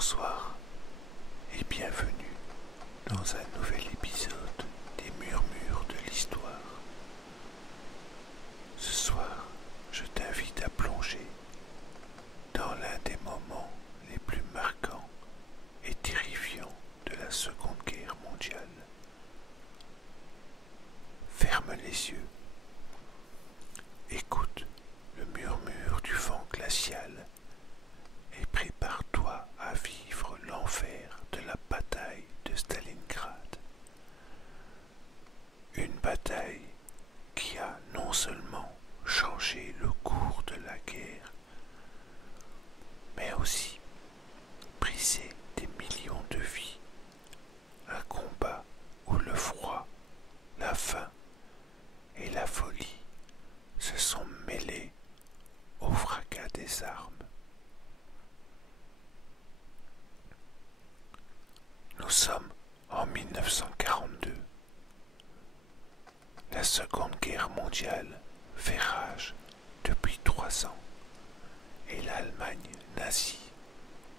Bonsoir et bienvenue dans un nouvel épisode des Murmures de l'Histoire. Ce soir, je t'invite à plonger dans l'un des moments les plus marquants et terrifiants de la Seconde Guerre mondiale. Ferme les yeux, écoute le murmure du vent glacial et prépare-toi à vivre l'enfer de la bataille de Stalingrad. Une bataille qui a non seulement changé le cours de la guerre, mais aussi brisé des millions de vies. Un combat où le froid, la faim et la folie se sont mêlés au fracas des armes. Nous sommes en 1942. La Seconde Guerre mondiale fait rage depuis 3 ans et l'Allemagne nazie,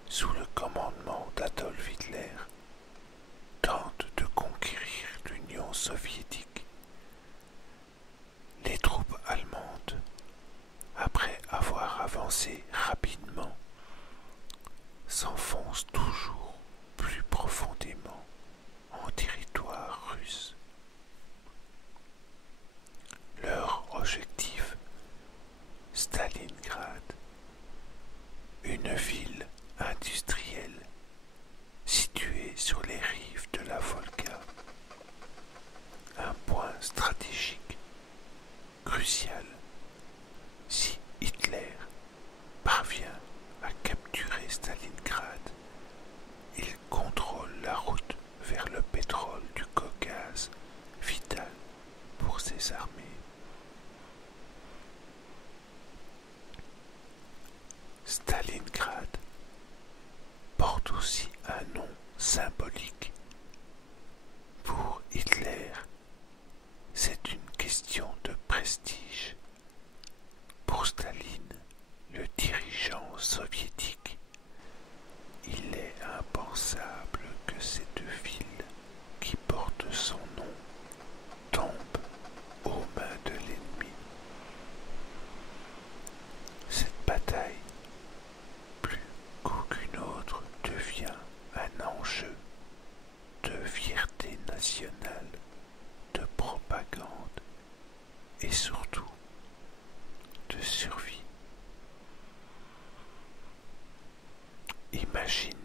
sous le commandement d'Adolf Hitler, tente de conquérir l'Union soviétique. Les troupes allemandes, après avoir avancé rapidement, s'enfoncent toujours plus profondément en territoire russe. Leur objectif, Stalingrad, une ville industrielle située sur les rives de la Volga, un point stratégique crucial. Si Hitler parvient à capturer Stalingrad, il contrôle la route vers le pétrole du Caucase, vital pour ses armées. Stalingrad porte aussi un nom symbolique. Pour Hitler, c'est une question de prestige. Pour Staline, le dirigeant soviétique, il est impensable que cette ville qui porte son nom tombe aux mains de l'ennemi. Cette bataille, plus qu'aucune autre, devient un enjeu de fierté nationale, de propagande et surtout de survie. Imagine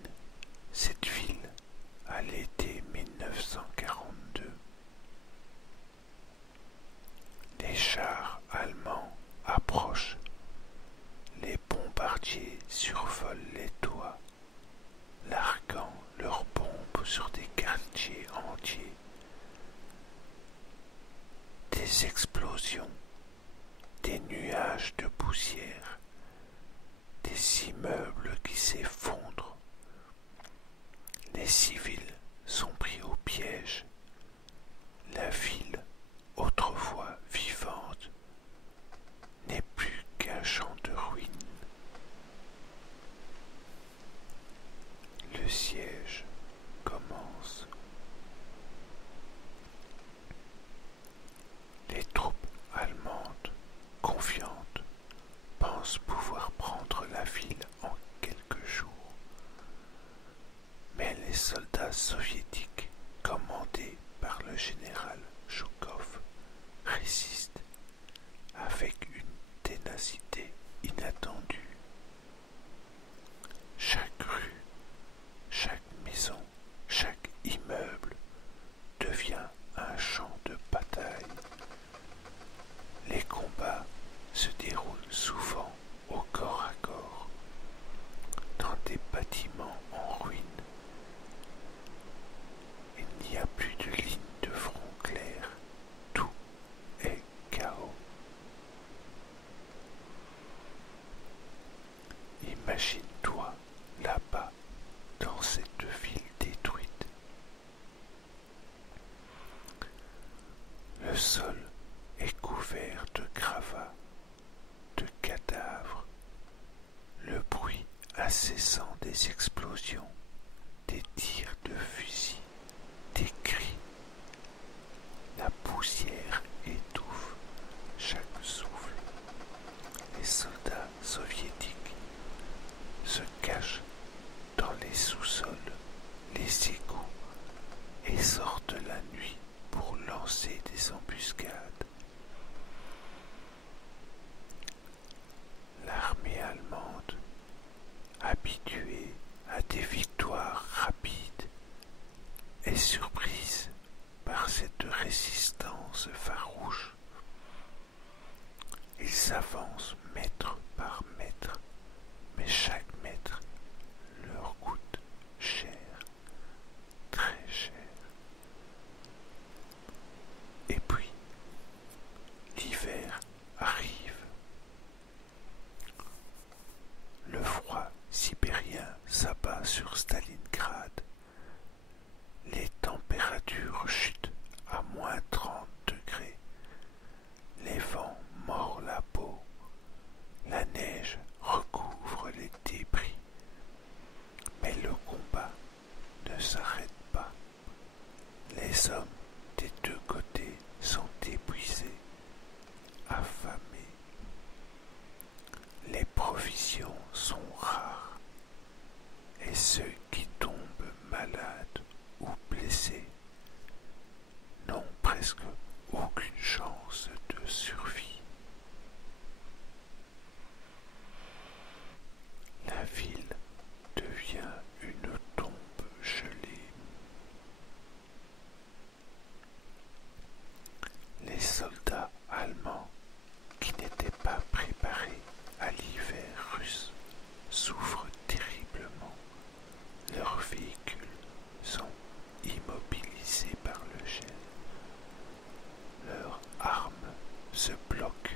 cette ville à l'été 1942. Les chars allemands approchent, les bombardiers survolent les toits, larguant leurs bombes sur des quartiers entiers. Des explosions, des nuages de poussière, des immeubles qui s'effondrent. Les civils sont pris au piège. La ville, autrefois vivante, n'est plus qu'un champ de ruines. Le siège commence. Les troupes allemandes, confiantes, pensent pouvoir prendre la ville en quelques jours. Mais les soldats soviétiques, commandés par le général Zhukov, résistent avec une ténacité inattendue. Chaque rue, chaque maison, chaque immeuble devient un champ de bataille. Les combats se déroulent souvent au corps à corps, dans des bâtiments en ruine. Il n'y a plus de ligne de front claire, tout est chaos. Imagine-toi là-bas, dans cette ville détruite. Le sol est couvert de gravats, de cadavres. Le bruit incessant des explosions, des tirs de fusil, des cris. La poussière étouffe chaque souffle. Les soldats soviétiques se cachent dans les sous-sols, les égouts et sortent la nuit pour lancer des embuscades. L'armée allemande, habituée à des victoires rapides, est surprise par cette résistance farouche. Ils s'avancent mètre par mètre, mais chaque mètre leur coûte cher, très cher. Et puis, l'hiver arrive. Le froid sibérien s'abat sur Stalingrad. Les températures chutent à moins 30 degrés. Les vents mordent la peau. La neige recouvre les débris. Mais le combat ne s'arrête pas. Les hommes des deux côtés sont épuisés, affamés. Les provisions sont rares et ceux qui tombent malades ou blessés n'ont presque aucune chance de survie. La ville devient une tombe gelée. Les soldats allemands qui n'étaient pas préparés à l'hiver russe souffrent terriblement. Leurs véhicules sont immobilisés par le gel. Leurs armes se bloquent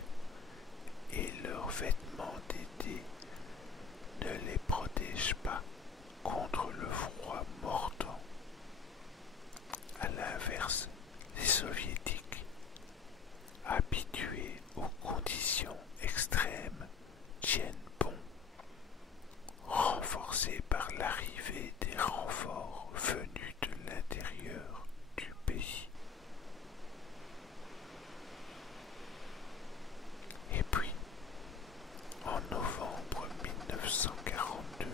et leurs vêtements d'été ne les protègent pas contre le froid mordant. À l'inverse, les soviétiques, habitués aux conditions extrêmes, tiennent bon, renforcés par l'arrivée des renforts venus de l'intérieur du pays. Et puis, en novembre 1942,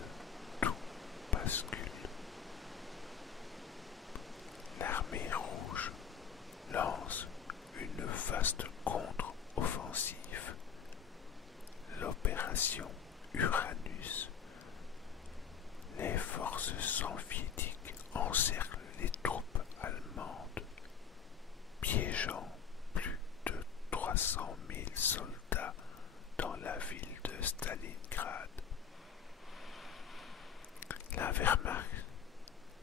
tout bascule. L'armée rouge lance une vaste contre-offensive, l'opération Uranus. Les forces soviétiques encerclent les troupes allemandes, piégeant plus de 300 000 soldats dans la ville de Stalingrad. La Wehrmacht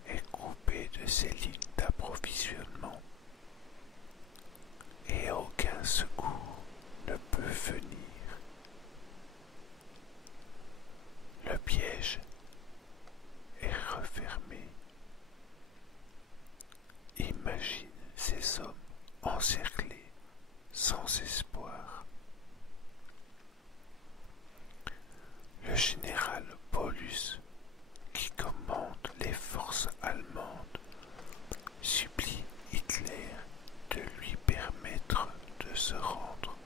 est coupée de ses lignes d'approvisionnement et aucun secours ne peut venir. Le piège est refermé. Imagine ces hommes encerclés, sans espoir. Le général Paulus, qui commande les forces allemandes, supplie Hitler de lui permettre de se rendre.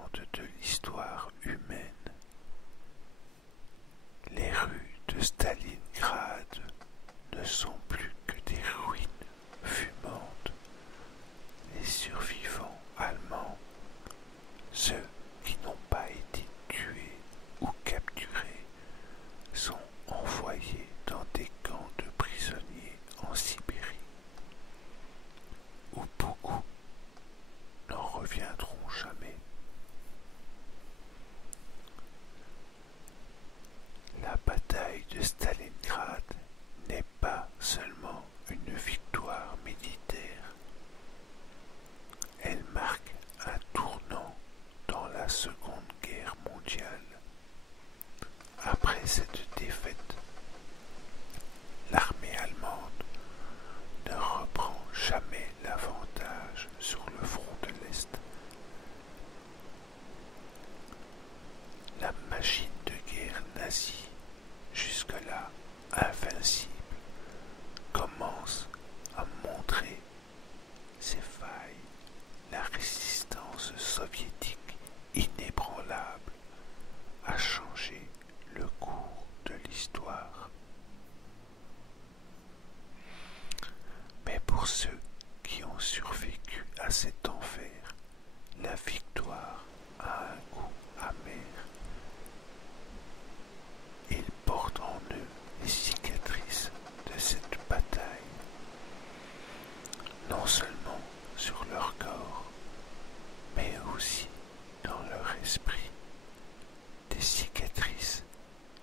légende de l'histoire humaine. Les rues de Stalingrad ne sont plus que des ruines fumantes. Les survivants allemands, ceux qui n'ont pas été tués ou capturés, sont envoyés dans des camps de prisonniers en Sibérie, où beaucoup n'en reviendront jamais. La bataille de Stalingrad n'est pas seulement une victoire militaire, elle marque un tournant dans la Seconde Guerre mondiale. Après cette défaite, l'armée allemande ne reprend jamais l'avantage sur le front de l'Est. La machine de guerre nazie, jusque-là invincible, commence à montrer ses failles. La résistance soviétique inébranlable a changé le cours de l'histoire. Mais pour ceux qui ont survécu à cet enfer, la victoire a un goût amer. Ils portent en eux les cicatrices de cette bataille, non seulement sur leur corps, mais aussi dans leur esprit, des cicatrices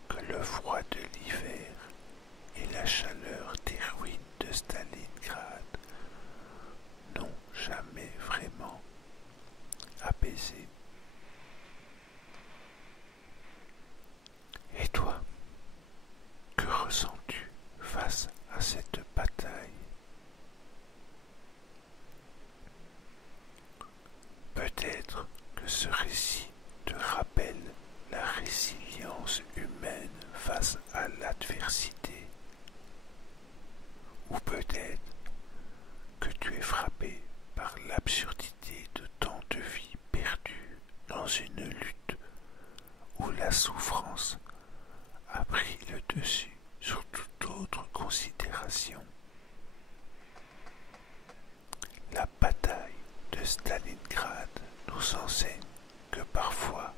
que le froid de l'hiver et la chaleur des ruines de Stalingrad n'ont jamais vraiment apaisé. Et toi, que ressens-tu face à cette bataille? Peut-être que ce récit te rappelle la résilience humaine face à l'adversité, ou peut-être que tu es frappé par l'absurdité de tant de vies perdues dans une lutte où la souffrance a pris le dessus sur toute autre considération. La bataille de Stalingrad nous enseigne que parfois